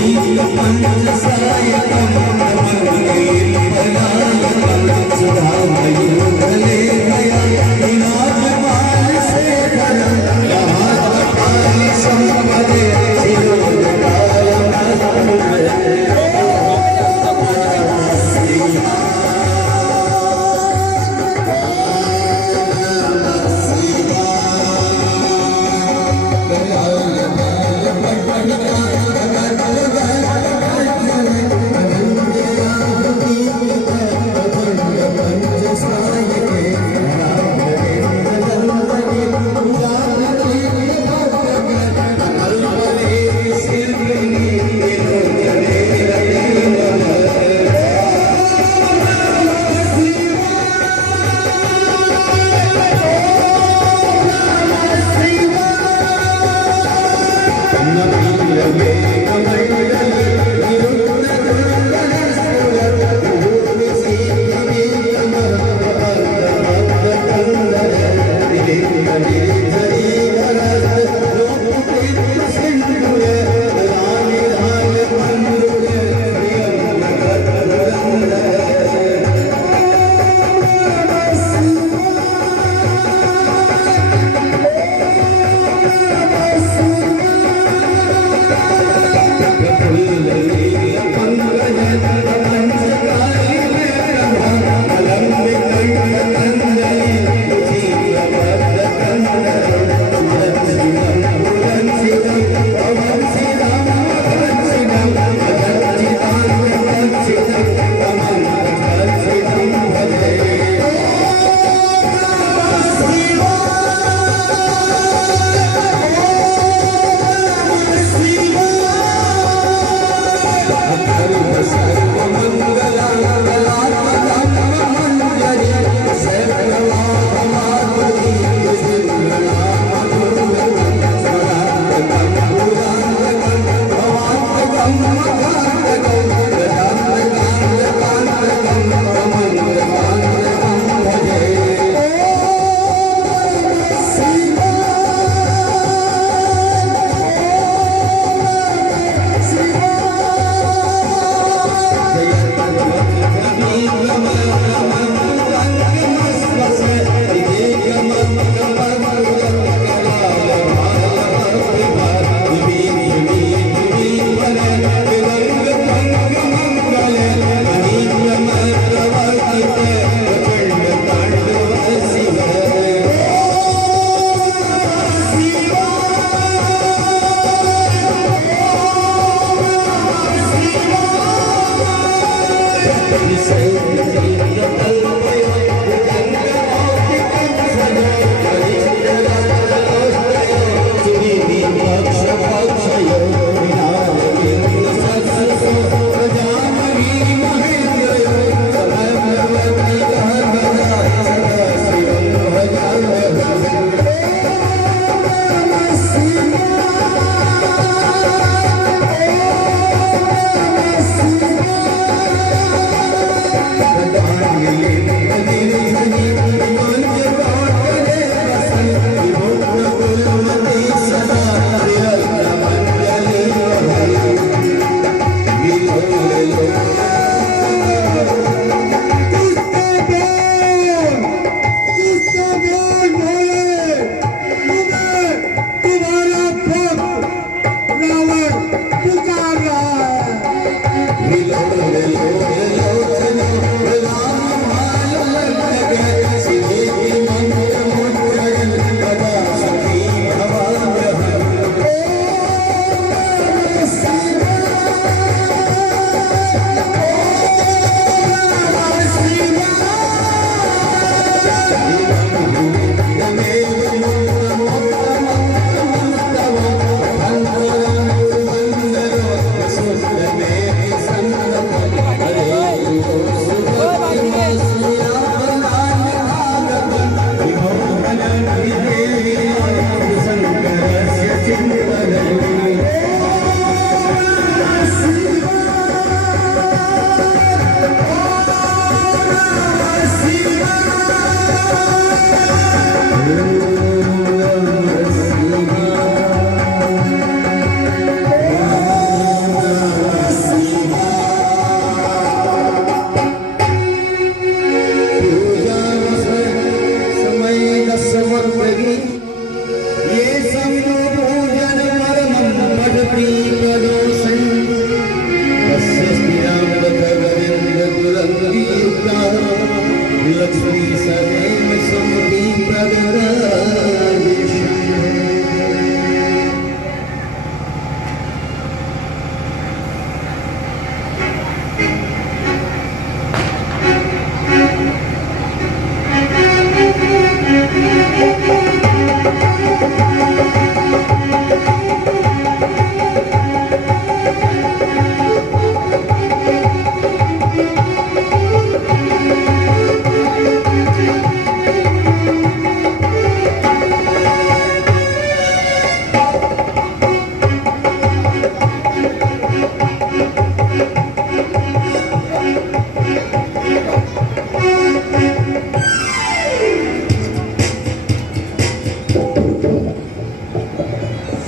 Thank you.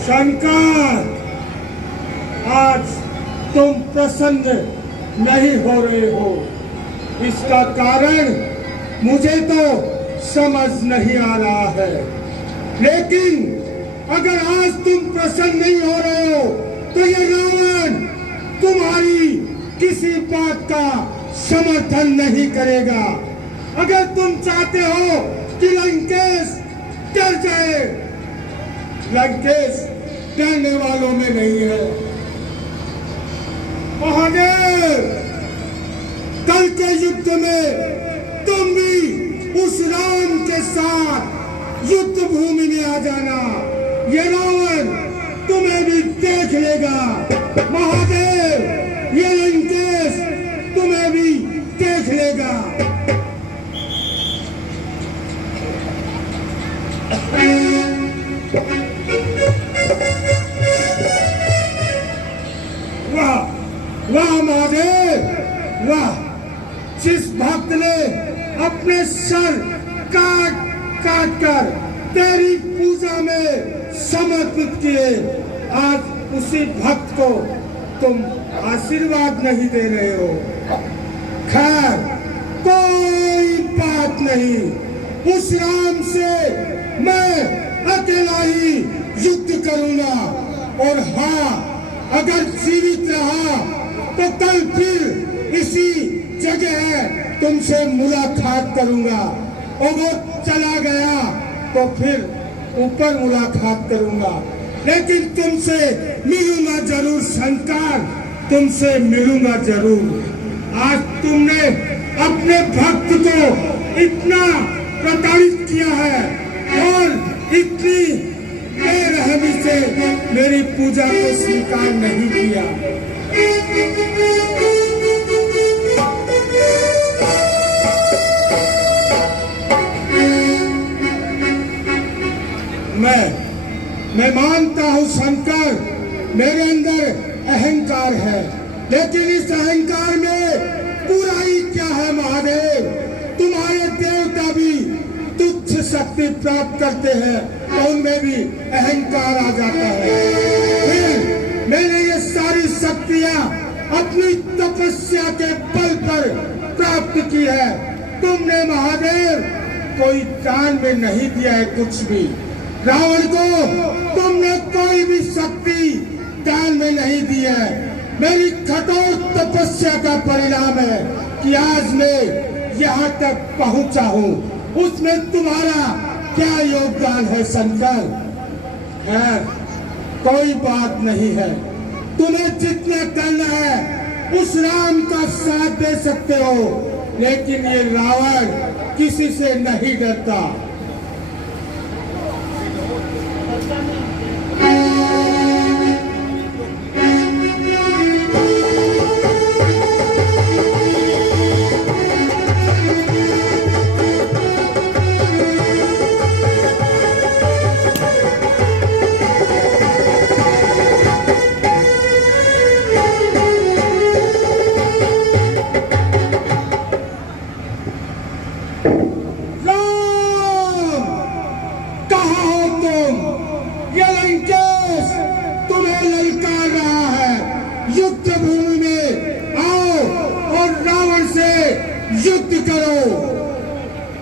Shankar, आज तुम प्रसन्न नहीं हो रहे हो। इसका कारण मुझे तो समझ नहीं आ रहा है, लेकिन अगर आज तुम प्रसन्न नहीं हो रहे हो तो ये रावण तुम्हारी किसी बात का समर्थन नहीं करेगा। अगर तुम चाहते हो कि लंकेश डर जाए, लंकेश डरने वालों में नहीं है। महादेव, कल के युद्ध में तुम भी उस राम के साथ युद्ध भूमि में आ जाना। ये रावण तुम्हें भी देख लेगा। महादेव, ये लंकेश तुम्हें भी देख लेगा। वाह वाह महादेव वाह, जिस भक्त ने अपने सर काट काट कर तेरी पूजा में समर्पित किए, आज उसी भक्त को तुम आशीर्वाद नहीं दे रहे हो। खैर, कोई बात नहीं, उस राम से मैं अकेला ही युद्ध करूंगा। और हाँ, अगर जीवित रहा तो कल फिर इसी जगह तुमसे मुलाकात करूंगा, और वो चला गया तो फिर ऊपर मुलाकात करूंगा। लेकिन तुमसे मिलूंगा जरूर शंकर, तुमसे मिलूंगा जरूर। आज तुमने अपने भक्त को इतना प्रताड़ित किया है और इतनी बेरहमी से मेरी पूजा को स्वीकार नहीं किया। मैं मानता हूँ शंकर, मेरे अंदर अहंकार है, लेकिन इस अहंकार में बुराई क्या है महादेव? तुम्हारे देवता भी तुच्छ शक्ति प्राप्त करते हैं तो उनमें भी अहंकार आ जाता है। फिर मैंने ये सारी शक्तियां अपनी तपस्या के बल पर प्राप्त की है। तुमने महादेव कोई दान में नहीं दिया है कुछ भी। रावण को तुमने कोई भी शक्ति दान में नहीं दी है। मेरी कठोर तपस्या का परिणाम है कि आज मैं यहाँ तक पहुंचा हूँ। उसमें तुम्हारा क्या योगदान है शंकर? खैर कोई बात नहीं है, तुम्हें जितना करना है उस राम का साथ दे सकते हो, लेकिन ये रावण किसी से नहीं डरता।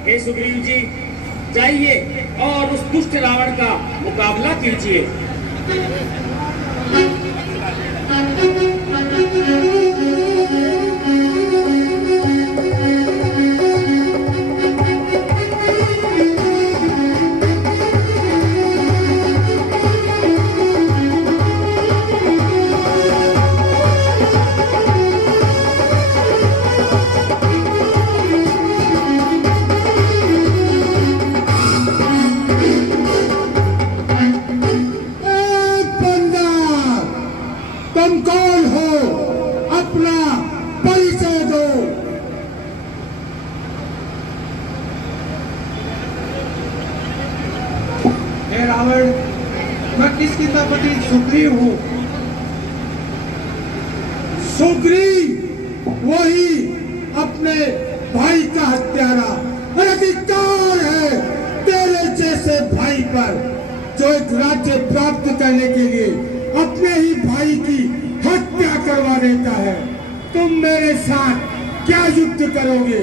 हे सुग्रीव जी, जाइए और उस दुष्ट रावण का मुकाबला कीजिए। तुम कौन हो? अपना परिचय दो। हे रावण, मैं किसकी सेनापति सुग्रीव हूँ। सुग्रीव वही अपने भाई का हत्यारा, अधिकार है तेरे जैसे भाई पर जो एक राज्य प्राप्त करने के लिए अपने ही भाई की हत्या करवा देता है। तुम मेरे साथ क्या युद्ध करोगे?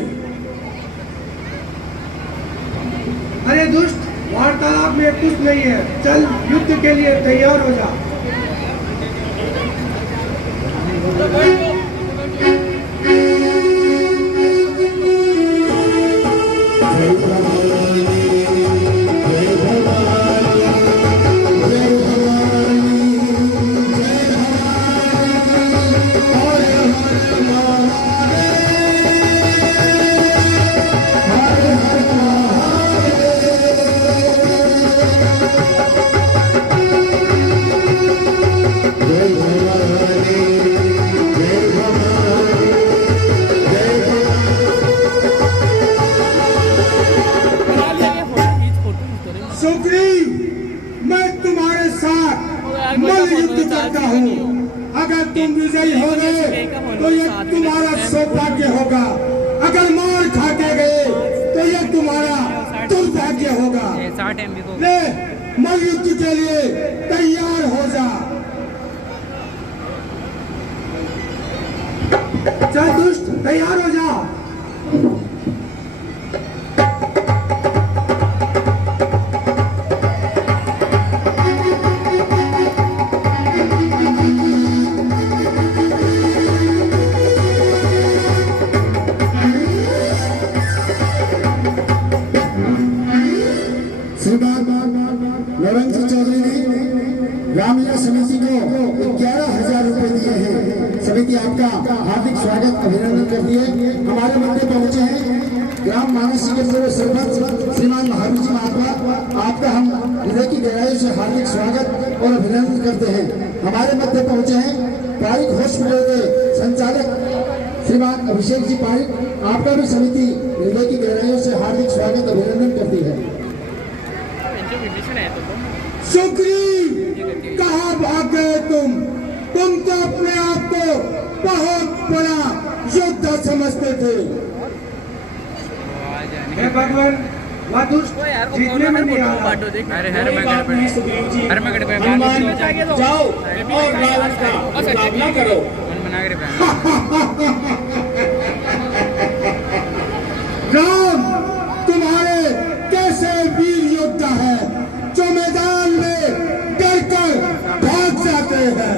अरे दुष्ट, वार्तालाप में कुछ नहीं है, चल युद्ध के लिए तैयार हो जा। सुग्रीव, मैं तुम्हारे साथ मल्ल युद्ध करता हूँ। अगर तुम विजयी हो गए तो ये तुम्हारा सौभाग्य होगा, अगर मार खा के गए तो ये तुम्हारा दुर्भाग्य होगा। ले, मल्ल युद्ध के लिए तैयार हो जा। चल दुष्ट, तैयार हो जा। नरेंद्र चौधरी ने रामलीला समिति को 11,000 रुपए दिए हैं। समिति आपका हार्दिक स्वागत अभिनंदन करती है। हमारे मध्य पहुंचे हैं ग्राम मानसी के पूर्व सरपंच श्रीमान महावीर जी महात्मा। आपका हम हृदय की गहराई से हार्दिक स्वागत और अभिनंदन करते हैं। हमारे मध्य पहुंचे हैं पारिक हॉस्पिटल के संचालक श्रीमान अभिषेक जी पारिक। आपका भी समिति हृदय की गहराइयों से हार्दिक स्वागत अभिनंदन करती है। सुग्रीव, कहाँ भाग गए तुम? तुम तो अपने आप को बहुत बड़ा योद्धा समझते थे। हे भगवान, वह दुष्ट जीतने में नहीं आ रहा। जाओ और रावण का मुकाबला करो। राम तुम्हारे कैसे वीर योद्धा है जो मैदान में डरकर भाग जाते हैं।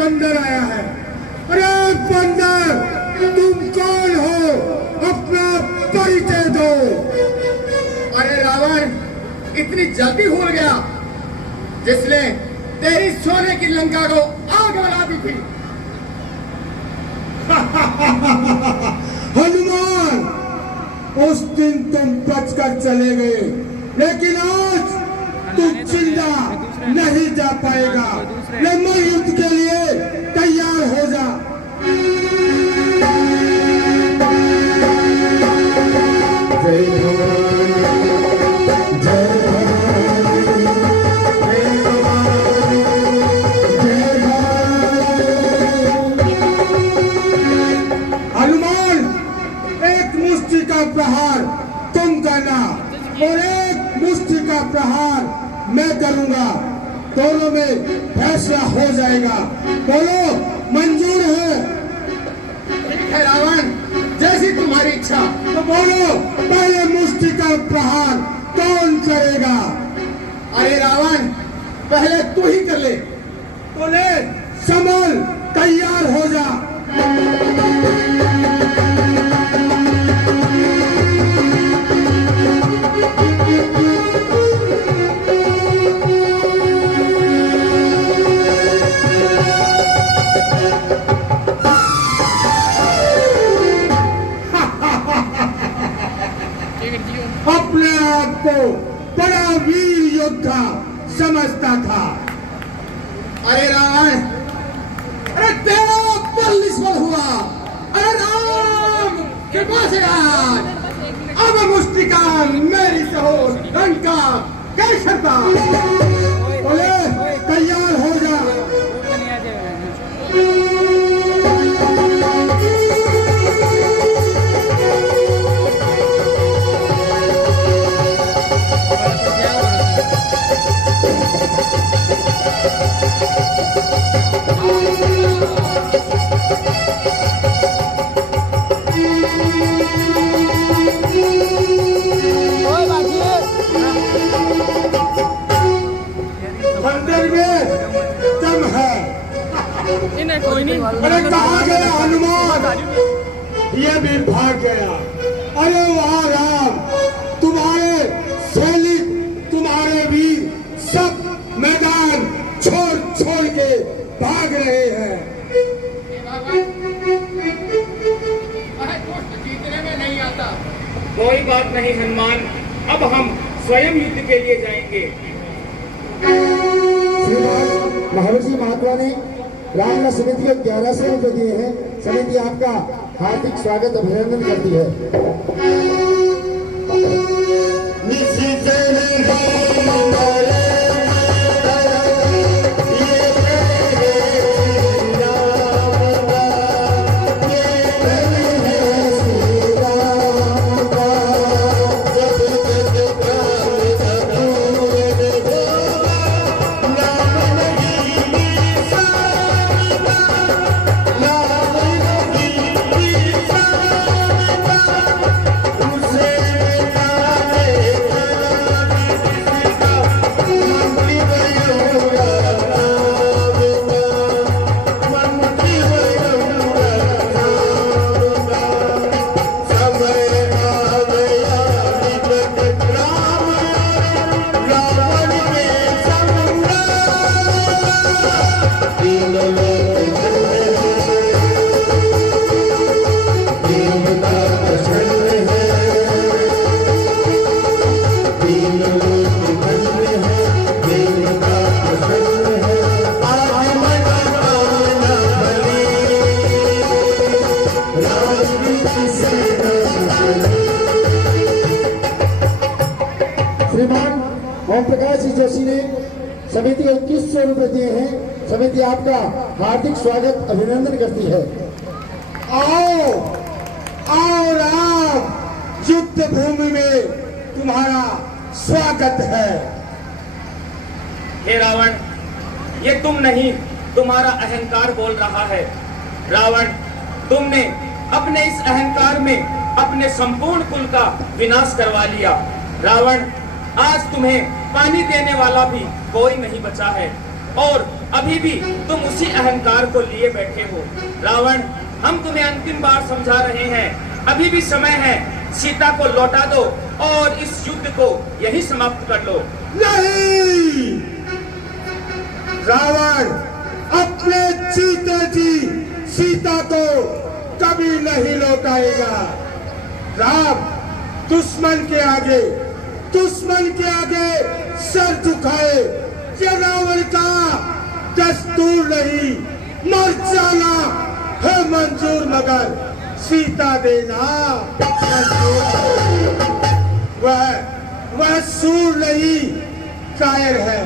बंदर आया है। अरे बंदर, तुम कौन हो? अपना परिचय दो। अरे रावण, इतनी जल्दी भूल गया जिसने तेरी सोने की लंका को आग लगा दी थी। हनुमान, उस दिन तुम बचकर चले गए, लेकिन आज तुम जिंदा नहीं जा पाएगा। लंबे युद्ध के लिए तैयार हो जा। जय भगवान, जय हनुमान, एक मुष्टि का प्रहार तुम करना और एक मुष्टि का प्रहार मैं करूंगा। दोनों में फैसला हो जाएगा। बोलो, मंजूर है? ठीक है रावण, जैसी तुम्हारी इच्छा। तो बोलो, पहले मुष्टि का प्रहार कौन करेगा? अरे रावण, पहले तू ही कर ले। बोले, संभल, तैयार हो जा। अपने आप को बड़ा वीर योद्धा समझता था। अरे रावण, अरे तेरा बल निष्फल हुआ। अरे राम, कृपा से आज अब मुष्टिका मेरी से हो, लंका कैसे था? बोले, तैयार हो जा। मंदिर में दम है। कोई नहीं। अरे कहाँ गया हनुमान? ये भी भाग गया। अरे वाह राम, तुम्हारे सैनिक, तुम्हारे वीर सब मैदान छोड़ छोड़ के भाग रहे हैं। जीतने में नहीं आता। कोई बात नहीं हनुमान, अब हम स्वयं युद्ध के लिए जाएंगे। महर्षि महात्मा ने रामला समिति को 1100 रुपये दिए हैं। समिति आपका हार्दिक स्वागत अभिनंदन करती है। श्रीमान ओम प्रकाश जी जोशी ने समिति को 2100 रुपये दिए हैं। समिति आपका हार्दिक स्वागत अभिनंदन करती है। आओ आओ राम, युद्ध भूमि में तुम्हारा स्वागत है। हे रावण, ये तुम नहीं, तुम्हारा अहंकार बोल रहा है। रावण, तुमने अपने इस अहंकार में अपने संपूर्ण कुल का विनाश करवा लिया। रावण, आज तुम्हें पानी देने वाला भी कोई नहीं बचा है और अभी भी तुम उसी अहंकार को लिए बैठे हो। रावण, हम तुम्हें अंतिम बार समझा रहे हैं, अभी भी समय है, सीता को लौटा दो और इस युद्ध को यही समाप्त कर लो। नहीं, रावण अपने जीते जी सीता को कभी नहीं लौटाएगा। राम दुश्मन के आगे सर झुकाए, ये रावण का दस्तूर नहीं। मर जाना है मंजूर, मगर सीता देना मंजूर। वह सूर नहीं, कायर है।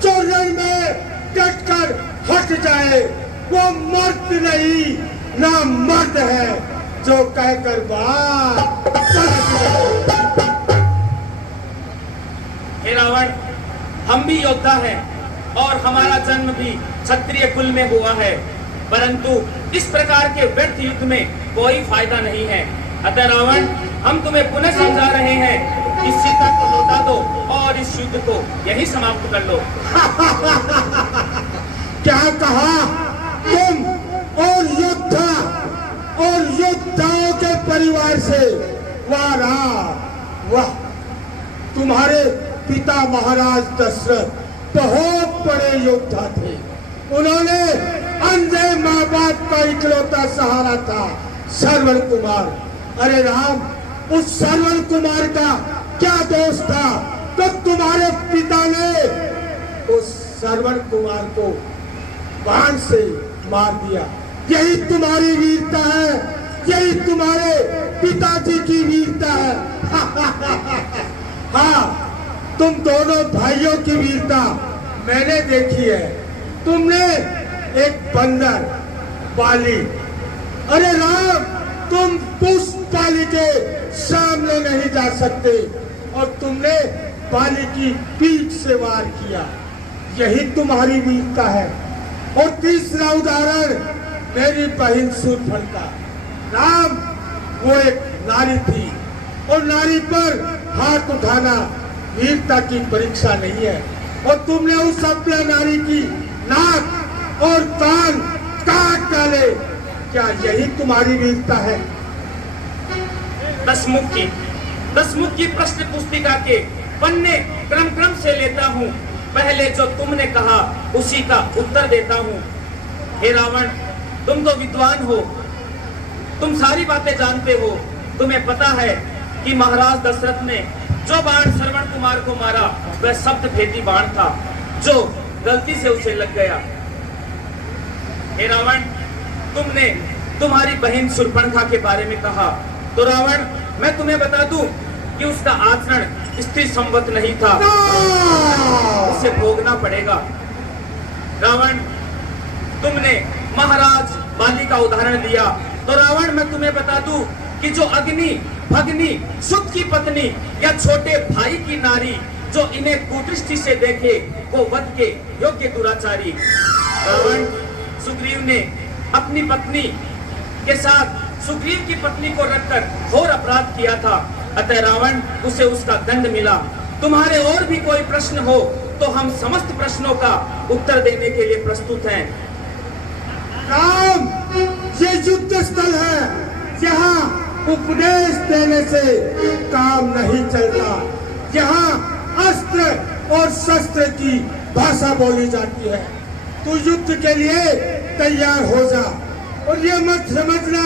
जो रण में डटकर हट जाए वो मर्द नहीं, ना मर्द है जो कहकर बात पलट जाए। हे रावण, हम भी योद्धा हैं और हमारा जन्म भी क्षत्रिय कुल में हुआ है, परंतु इस प्रकार के व्यर्थ युद्ध में कोई फायदा नहीं है। अतः रावण, हम तुम्हें पुनः समझा रहे हैं कि सीता को लौटा दो और इस युद्ध को यही समाप्त कर लो। क्या कहा तुम? और योद्धाओं के परिवार से? वाह, तुम्हारे पिता महाराज दशरथ बहुत बड़े योद्धा थे। उन्होंने अंधे माँ बाप का इकलौता सहारा था श्रवण कुमार। अरे राम, उस श्रवण कुमार का क्या दोष था तो तुम्हारे पिता ने उस श्रवण कुमार को बाण से मार दिया। यही तुम्हारी वीरता है, यही तुम्हारे पिताजी की वीरता है। हाँ, तुम दोनों भाइयों की वीरता मैंने देखी है। तुमने एक बंदर बाली, अरे राम, तुम पुष्प बाली के सामने नहीं जा सकते और तुमने बाली की पीठ से वार किया। यही तुम्हारी वीरता है। और तीसरा उदाहरण, मेरी बहन शूर्पणखा। राम, वो एक नारी थी और नारी पर हाथ उठाना वीरता की परीक्षा नहीं है। और तुमने उस अपने नारी की नाक और कान काट डाले। क्या यही तुम्हारी वीरता है? दसमुख की प्रश्न पुस्तिका के पन्ने क्रम से लेता हूँ। पहले जो तुमने कहा उसी का उत्तर देता हूँ। हे रावण, तुम तो विद्वान हो, तुम सारी बातें जानते हो। तुम्हें पता है कि महाराज दशरथ ने जो बाण श्रवण कुमार को मारा वह शब्द भेदी बाण था जो गलती से उसे लग गया। हे रावण, तुमने तुम्हारी बहन शूर्पणखा के बारे में कहा, तो रावण, मैं तुम्हें बता दूं कि उसका आचरण स्त्री संवत नहीं था, उसे भोगना पड़ेगा। रावण, तुमने महाराज बाली का उदाहरण दिया, तो रावण, मैं तुम्हें बता दूं कि जो अग्नि, भगनी, सुत की पत्नी या छोटे भाई की नारी जो इन्हें कुदृष्टि से देखे वो वध के योग्य दुराचारी। रावण, सुग्रीव ने अपनी पत्नी के साथ सुग्रीव की पत्नी को रखकर घोर अपराध किया था। अतः रावण, उसे उसका दंड मिला। तुम्हारे और भी कोई प्रश्न हो तो हम समस्त प्रश्नों का उत्तर देने के लिए प्रस्तुत हैं। राम, ये युद्ध स्थल है, यहाँ उपदेश देने से काम नहीं चलता। यहाँ अस्त्र और शस्त्र की भाषा बोली जाती है। तू युद्ध के लिए तैयार हो जा और ये मत समझना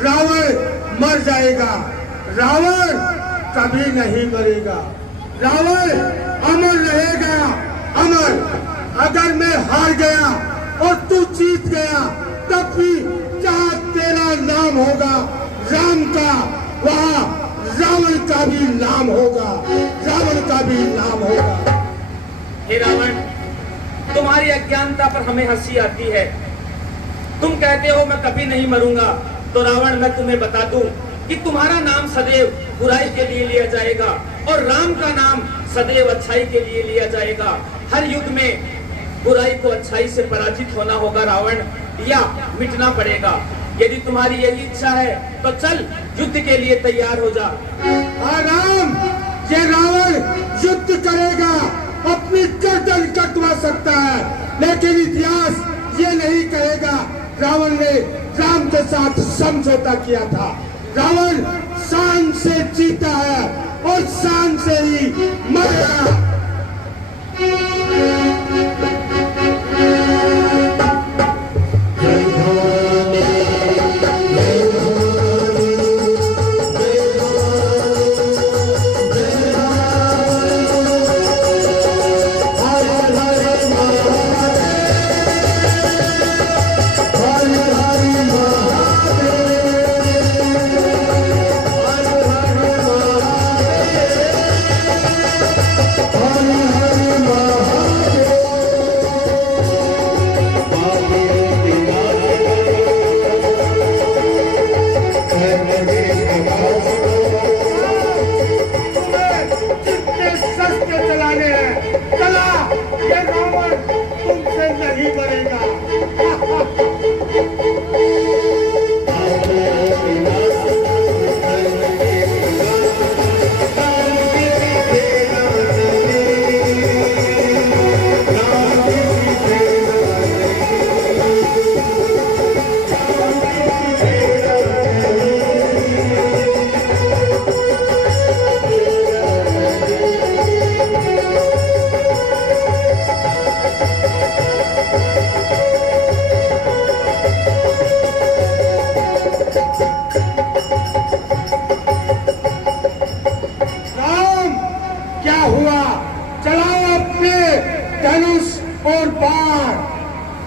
रावण मर जाएगा। रावण कभी नहीं मरेगा, रावण अमर रहेगा, अमर। अगर मैं हार गया और तू जीत गया तब भी जहाँ तेरा नाम होगा राम का, वहाँ रावण का भी नाम होगा, रावण का भी नाम होगा। हे रावण, तुम्हारी अज्ञानता पर हमें हंसी आती है। तुम कहते हो मैं कभी नहीं मरूंगा, तो रावण, मैं तुम्हें बता दूं कि तुम्हारा नाम सदैव बुराई के लिए लिया जाएगा और राम का नाम सदैव अच्छाई के लिए लिया जाएगा। हर युद्ध में बुराई को अच्छाई से पराजित होना होगा रावण, या मिटना पड़ेगा। यदि तुम्हारी यही इच्छा है तो चल युद्ध के लिए तैयार हो जा। राम, ये रावण युद्ध करेगा अपनी गर्दन कटवा सकता है, लेकिन इतिहास ये नहीं कहेगा रावण ने राम के साथ समझौता किया था। रावण शान से जीता है और शान से ही मरेगा।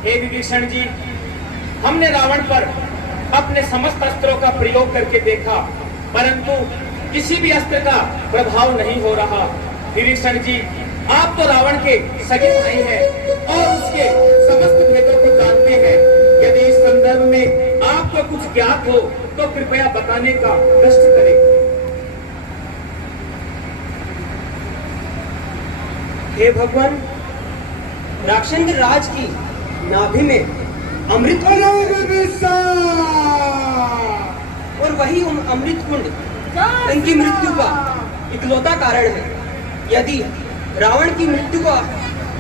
विभीषण जी, हमने रावण पर अपने समस्त अस्त्रों का प्रयोग करके देखा, परंतु किसी भी अस्त्र का प्रभाव नहीं हो रहा। विभीषण जी, आप तो रावण के सगे भाई हैं और उसके समस्त भेदों को जानते हैं। यदि इस संदर्भ में आपको कुछ ज्ञात हो तो कृपया बताने का कष्ट करें। हे भगवान, राक्षस राज की नाभि में अमृत और वही अमृत कुंड इनकी मृत्यु का इकलौता कारण है। यदि रावण की मृत्यु को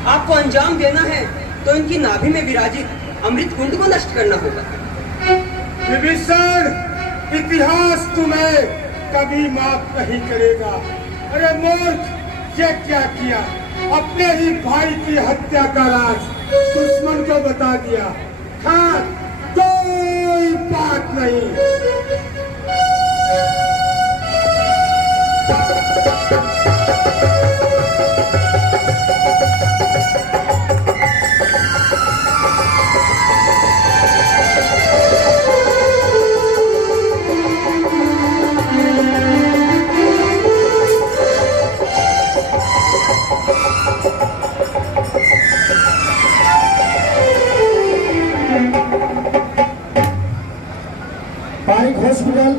आपको अंजाम देना है तो इनकी नाभि में विराजित अमृत कुंड को नष्ट करना होगा। विभीषण, इतिहास तुम्हें कभी माफ नहीं करेगा। अरे मूर्ख, ये क्या किया? अपने ही भाई की हत्या का राज दुश्मन को बता दिया। हाँ, कोई बात नहीं। पारिक हॉस्पिटल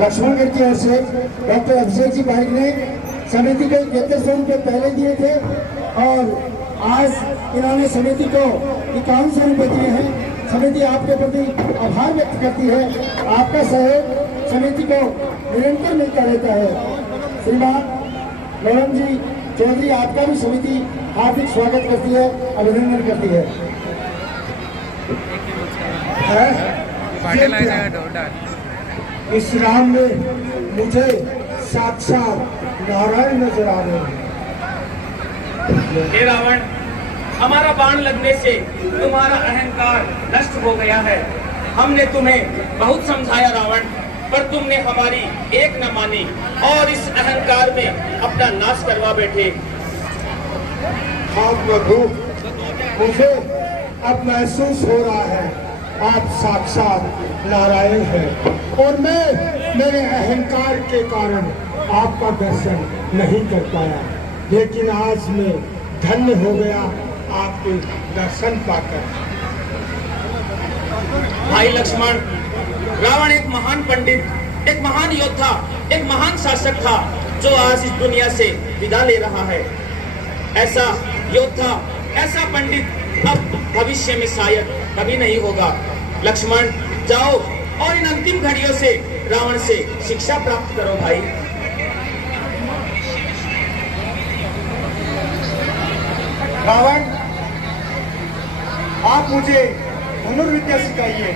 लक्ष्मणगढ़ की ओर से डॉक्टर अभिषेक जी पारिक ने समिति को 3100 रुपये पहले दिए थे और आज इन्होंने समिति को 5100 रुपये दिए हैं। समिति आपके प्रति आभार व्यक्त करती है। आपका सहयोग समिति को निरंतर मिलता रहता है। श्रीमान ललन जी चौधरी, आपका भी समिति हार्दिक स्वागत करती है, अभिनंदन करती है। इस राम में मुझे साक्षात नारायण नजर आ रहे हैं। हे रावण, हमारा बाण लगने से तुम्हारा अहंकार नष्ट हो गया है। हमने तुम्हें बहुत समझाया रावण, पर तुमने हमारी एक न मानी और इस अहंकार में अपना नाश करवा बैठे। हाँ प्रभु, मुझे अब महसूस हो रहा है आप साक्षात नारायण हैं और मैं मेरे अहंकार के कारण आपका दर्शन नहीं कर पाया, लेकिन आज मैं धन्य हो गया आपके दर्शन पाकर। भाई लक्ष्मण, रावण एक महान पंडित, एक महान योद्धा, एक महान शासक था जो आज इस दुनिया से विदा ले रहा है। ऐसा योद्धा, ऐसा पंडित अब भविष्य में शायद कभी नहीं होगा। लक्ष्मण, जाओ और इन अंतिम घड़ियों से रावण से शिक्षा प्राप्त करो भाई। रावण, आप मुझे धनुर्विद्या सिखाइए।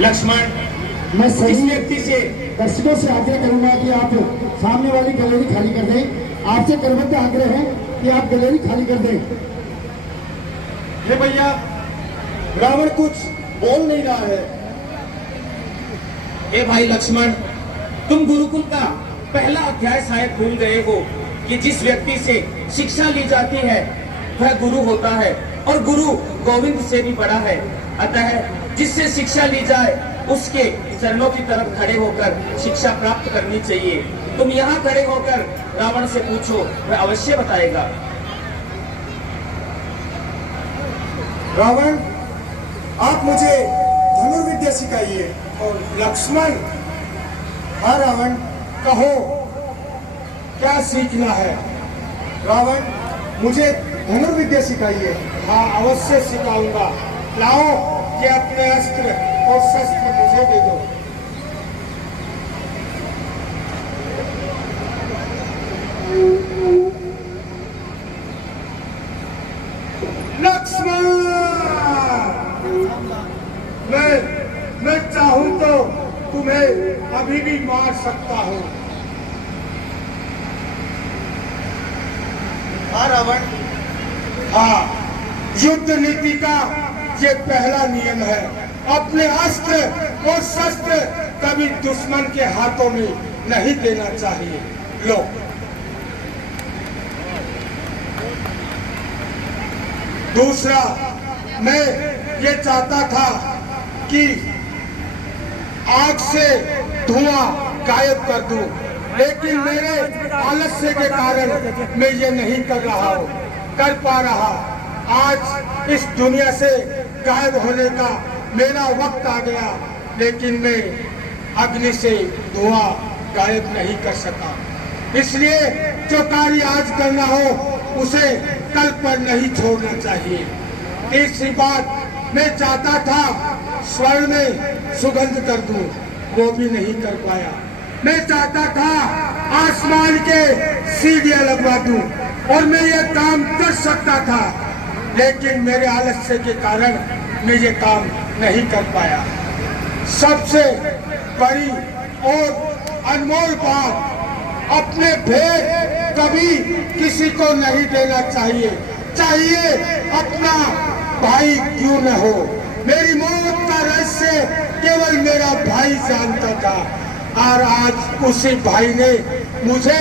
लक्ष्मण, मैं इस सही व्यक्ति से दर्शकों से आग्रह करूंगा कि आप सामने वाली गैलरी खाली कर दें। आपसे करबद्ध आग्रह है कि आप गैलरी खाली कर दें। हे भैया, रावण कुछ बोल नहीं रहा है। हे भाई लक्ष्मण, तुम गुरुकुल का पहला अध्याय शायद भूल गए हो कि जिस व्यक्ति से शिक्षा ली जाती है वह गुरु होता है और गुरु गोविंद से भी बड़ा है। अतः जिससे शिक्षा ली जाए उसके चरणों की तरफ खड़े होकर शिक्षा प्राप्त करनी चाहिए। तुम यहाँ खड़े होकर रावण से पूछो, वह अवश्य बताएगा। रावण, आप मुझे धनुर्विद्या सिखाइए। और लक्ष्मण, हाँ रावण, कहो क्या सीखना है? रावण, मुझे धनुर्विद्या सिखाइए। हाँ, अवश्य सिखाऊंगा। लाओ ये अपने अस्त्र और शस्त्र मुझे दे दो। लक्ष्मण, मैं चाहूं तो तुम्हें अभी भी मार सकता हूं। हाँ रावण, हाँ, युद्ध नीति का ये पहला नियम है। अपने अस्त्र और शस्त्र कभी दुश्मन के हाथों में नहीं देना चाहिए। लो, दूसरा, मैं ये चाहता था कि आग से धुआं गायब कर दूं, लेकिन मेरे आलस्य के कारण मैं ये नहीं कर पा रहा। आज इस दुनिया से गायब होने का मेरा वक्त आ गया, लेकिन मैं अग्नि से धुआं गायब नहीं कर सका। इसलिए जो कार्य आज करना हो उसे कल पर नहीं छोड़ना चाहिए। तीसरी बात, मैं चाहता था स्वर्ण में सुगंध कर दूं, वो भी नहीं कर पाया। मैं चाहता था आसमान के सीढ़ियां लगवा दूं और मैं ये काम कर सकता था, लेकिन मेरे आलस्य के कारण मैं ये काम नहीं कर पाया। सबसे बड़ी और अनमोल बात, अपने भेद कभी किसी को नहीं देना चाहिए, चाहे अपना भाई क्यों न हो। मेरी मौत का रहस्य केवल मेरा भाई जानता था और आज उसी भाई ने मुझे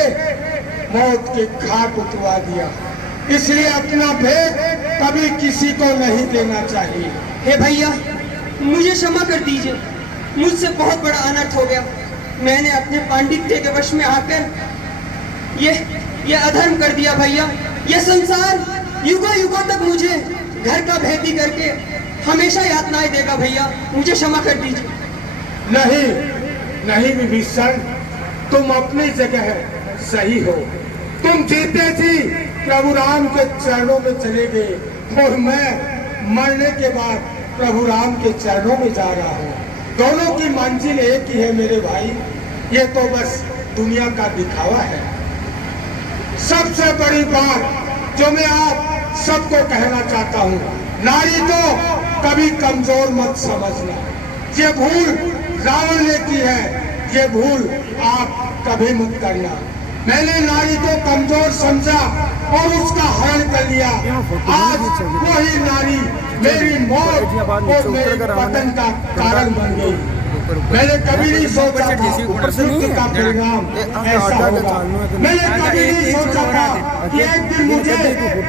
मौत के घाट उतरवा दिया। इसलिए अपना भेद कभी किसी को नहीं देना चाहिए। हे भैया, मुझे क्षमा कर दीजिए, मुझसे बहुत बड़ा अनर्थ हो गया। मैंने अपने पांडित्य के वश में आकर ये अधर्म कर दिया भैया। ये संसार युगों युगों तक मुझे घर का भेदी करके हमेशा यातनाएं देगा भैया, मुझे क्षमा कर दीजिए। नहीं विभीषण, तुम अपनी जगह सही हो। तुम जीते जी प्रभु राम के चरणों में चले गए और मैं मरने के बाद प्रभु राम के चरणों में जा रहा हूँ। दोनों की मंजिल एक ही है मेरे भाई, ये तो बस दुनिया का दिखावा है। सबसे बड़ी बात जो मैं आप सबको कहना चाहता हूँ, नारी को कभी कमजोर मत समझना। ये भूल रावण ने की है, ये भूल आप कभी मत करना। मैंने नारी को कमजोर समझा और उसका हरण कर लिया। आज वही नारी मेरी मौत और मेरे पतन का कारण बन गई। मैंने कभी नहीं सोचा था युद्ध का परिणाम ऐसा होगा। मैंने कभी नहीं सोचा था कि एक दिन मुझे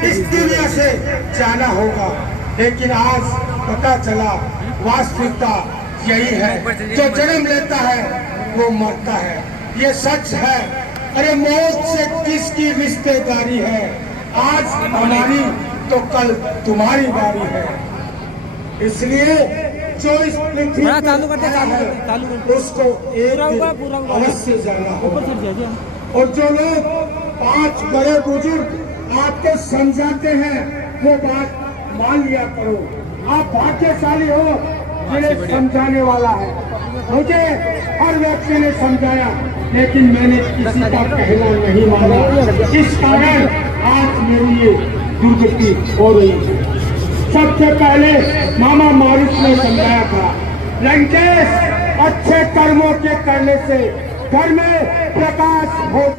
इस दुनिया से जाना होगा, लेकिन आज पता चला वास्तविकता यही है, जो जन्म लेता है वो मरता है। ये सच है। अरे मौत से किसकी रिश्तेदारी है? आज हमारी तो कल तुम्हारी बारी है। इसलिए जो इस पृथ्वी पर आया है उसको एक दिन अवश्य जाना होगा। और जो लोग 5 बड़े बुजुर्ग आपको समझाते हैं वो बात मान लिया करो। आप भाग्यशाली हो, जिन्हें समझाने वाला है। मुझे हर व्यक्ति ने समझाया, लेकिन मैंने किसी का कहना नहीं माना। इस कारण आज मेरी ये दुर्गति हो रही है। सबसे पहले मामा मारुत ने समझाया था, लंकेश, अच्छे कर्मों के करने से घर में प्रकाश हो।